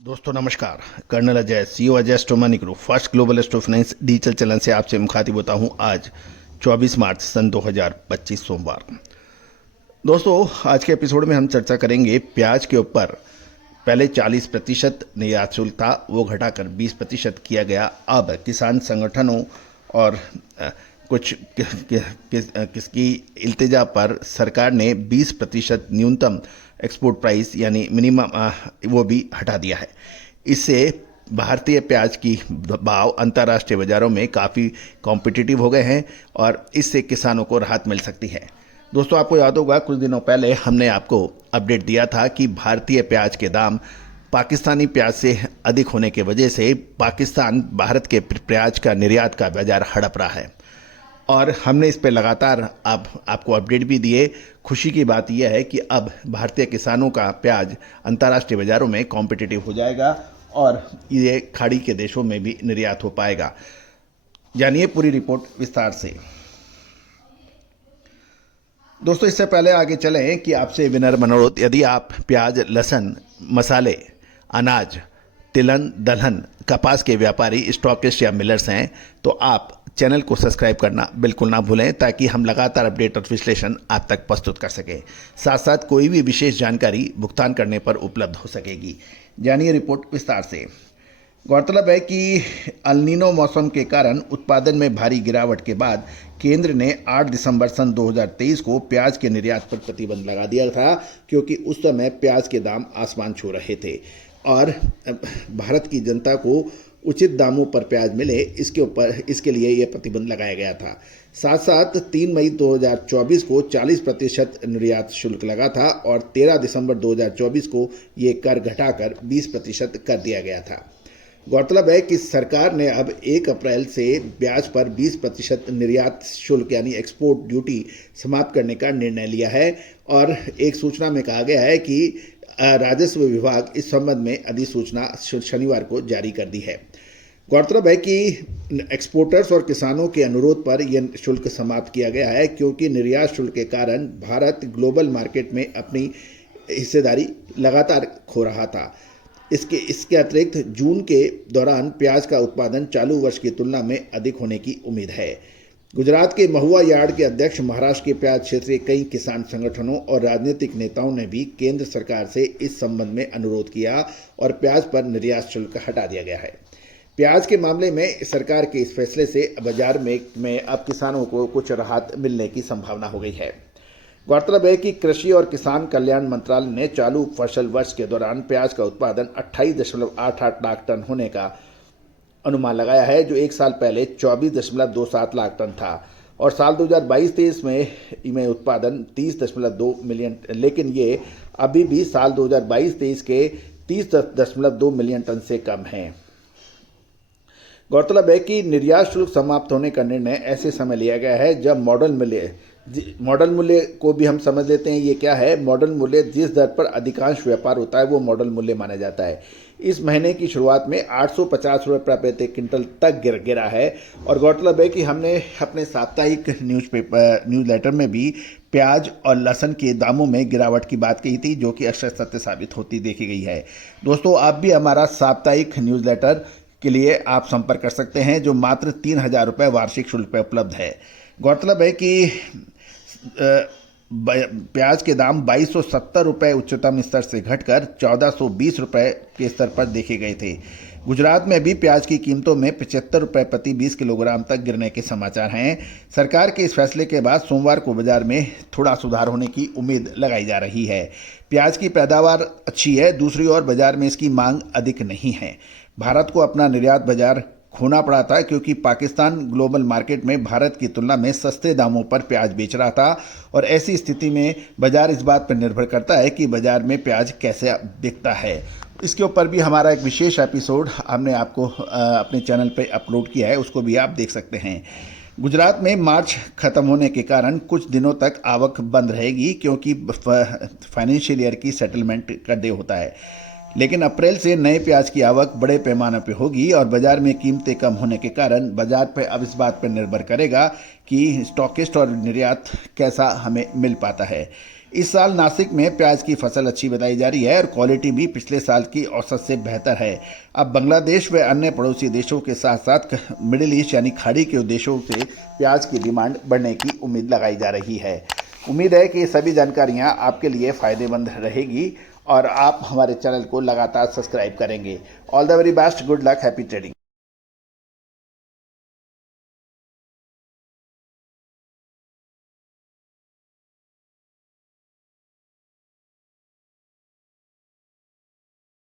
दोस्तों नमस्कार। Colonel Ajay, CEO Ajay astro money group, first global astro finance digital channel से आपसे मुखातिब होता हूं। आज 24 मार्च सन 2025 सोमवार। दोस्तों आज के एपिसोड में हम चर्चा करेंगे प्याज के ऊपर। पहले 40% निर्यात शुल्क था, वो घटाकर 20% किया गया। अब किसान संगठनों और कुछ किसकी इल्तिजा पर सरकार ने 20% न्यूनतम एक्सपोर्ट प्राइस यानी मिनिमम वो भी हटा दिया है। इससे भारतीय प्याज की भाव अंतर्राष्ट्रीय बाज़ारों में काफ़ी कॉम्पिटिटिव हो गए हैं और इससे किसानों को राहत मिल सकती है। दोस्तों आपको याद होगा कुछ दिनों पहले हमने आपको अपडेट दिया था कि भारतीय प्याज के दाम पाकिस्तानी प्याज से अधिक होने की वजह से पाकिस्तान भारत के प्याज का निर्यात का बाजार हड़प रहा है और हमने इस पर लगातार आपको अपडेट भी दिए। खुशी की बात यह है कि अब भारतीय किसानों का प्याज अंतर्राष्ट्रीय बाज़ारों में कॉम्पिटिटिव हो जाएगा और ये खाड़ी के देशों में भी निर्यात हो पाएगा। जानिए पूरी रिपोर्ट विस्तार से। दोस्तों इससे पहले आगे चलें कि आपसे विनम्र अनुरोध, यदि आप प्याज, लहसुन, मसाले, अनाज, तिलहन, दलहन, कपास के व्यापारी, स्टॉकिस्ट या मिलर्स हैं तो आप चैनल को सब्सक्राइब करना बिल्कुल ना भूलें ताकि हम लगातार अपडेट और विश्लेषण आप तक प्रस्तुत कर सकें। साथ साथ कोई भी विशेष जानकारी भुगतान करने पर उपलब्ध हो सकेगी। जानिए रिपोर्ट विस्तार से। गौरतलब है कि अल नीनो मौसम के कारण उत्पादन में भारी गिरावट के बाद केंद्र ने 8 दिसंबर सन 2023 को प्याज के निर्यात पर प्रतिबंध लगा दिया था, क्योंकि उस समय प्याज के दाम आसमान छू रहे थे और भारत की जनता को उचित दामों पर प्याज मिले, इसके लिए यह प्रतिबंध लगाया गया था। साथ साथ 3 मई 2024 को 40% निर्यात शुल्क लगा था और 13 दिसंबर 2024 को ये कर घटाकर 20% कर दिया गया था। गौरतलब है कि सरकार ने अब 1 अप्रैल से प्याज पर 20% निर्यात शुल्क यानी एक्सपोर्ट ड्यूटी समाप्त करने का निर्णय लिया है और एक सूचना में कहा गया है कि राजस्व विभाग इस संबंध में अधिसूचना शनिवार को जारी कर दी है। गौरतलब है कि एक्सपोर्टर्स और किसानों के अनुरोध पर यह शुल्क समाप्त किया गया है, क्योंकि निर्यात शुल्क के कारण भारत ग्लोबल मार्केट में अपनी हिस्सेदारी लगातार खो रहा था। इसके अतिरिक्त जून के दौरान प्याज का उत्पादन चालू वर्ष की तुलना में अधिक होने की उम्मीद है। गुजरात के महुआ यार्ड के अध्यक्ष, महाराष्ट्र के प्याज क्षेत्र के कई किसान संगठनों और राजनीतिक नेताओं ने भी केंद्र सरकार से इस संबंध में अनुरोध किया और प्याज पर निर्यात शुल्क हटा दिया गया है। प्याज के मामले में सरकार के इस फैसले से बाजार में अब किसानों को कुछ राहत मिलने की संभावना हो गई है। गौरतलब है कि कृषि और किसान कल्याण मंत्रालय ने चालू फसल वर्ष के दौरान प्याज का उत्पादन 28.88 लाख टन होने का अनुमान लगाया है, जो एक साल पहले 24.27 लाख टन था और साल 2022-23 में उत्पादन 30.2 मिलियन, लेकिन ये अभी भी साल 2022-23 के 30.2 मिलियन टन से कम है। गौरतलब है कि निर्यात शुल्क समाप्त होने का निर्णय ऐसे समय लिया गया है जब मॉडल मूल्य को भी हम समझ लेते हैं। ये क्या है? मॉडल मूल्य जिस दर पर अधिकांश व्यापार होता है वो मॉडल मूल्य माना जाता है। इस महीने की शुरुआत में 850 रुपये प्रति क्विंटल तक गिरा है और गौरतलब है कि हमने अपने साप्ताहिक न्यूज़लेटर में भी प्याज और लहसुन के दामों में गिरावट की बात कही थी, जो कि अक्षर सत्य साबित होती देखी गई है। दोस्तों आप भी हमारा साप्ताहिक न्यूज़लेटर के लिए आप संपर्क कर सकते हैं, जो मात्र 3000 रुपये वार्षिक शुल्क पर उपलब्ध है। गौरतलब है कि प्याज के दाम 2270 रुपये उच्चतम स्तर से घटकर 1420 रुपये के स्तर पर देखे गए थे। गुजरात में भी प्याज की कीमतों में 75 रुपये प्रति 20 किलोग्राम तक गिरने के समाचार हैं। सरकार के इस फैसले के बाद सोमवार को बाजार में थोड़ा सुधार होने की उम्मीद लगाई जा रही है। प्याज की पैदावार अच्छी है, दूसरी ओर बाजार में इसकी मांग अधिक नहीं है। भारत को अपना निर्यात बाजार खोना पड़ा था, क्योंकि पाकिस्तान ग्लोबल मार्केट में भारत की तुलना में सस्ते दामों पर प्याज बेच रहा था और ऐसी स्थिति में बाजार इस बात पर निर्भर करता है कि बाजार में प्याज कैसे बिकता है। इसके ऊपर भी हमारा एक विशेष एपिसोड हमने आपको अपने चैनल पर अपलोड किया है, उसको भी आप देख सकते हैं। गुजरात में मार्च खत्म होने के कारण कुछ दिनों तक आवक बंद रहेगी, क्योंकि फाइनेंशियल ईयर की सेटलमेंट का डे होता है। लेकिन अप्रैल से नए प्याज की आवक बड़े पैमाने पर होगी और बाजार में कीमतें कम होने के कारण बाजार पर अब इस बात पर निर्भर करेगा कि स्टॉकिस्ट और निर्यात कैसा हमें मिल पाता है। इस साल नासिक में प्याज की फसल अच्छी बताई जा रही है और क्वालिटी भी पिछले साल की औसत से बेहतर है। अब बांग्लादेश व अन्य पड़ोसी देशों के साथ साथ मिडिल ईस्ट यानी खाड़ी के देशों से प्याज की डिमांड बढ़ने की उम्मीद लगाई जा रही है। उम्मीद है कि ये सभी जानकारियां आपके लिए फ़ायदेमंद रहेगी और आप हमारे चैनल को लगातार सब्सक्राइब करेंगे। All the very best, good luck, happy trading.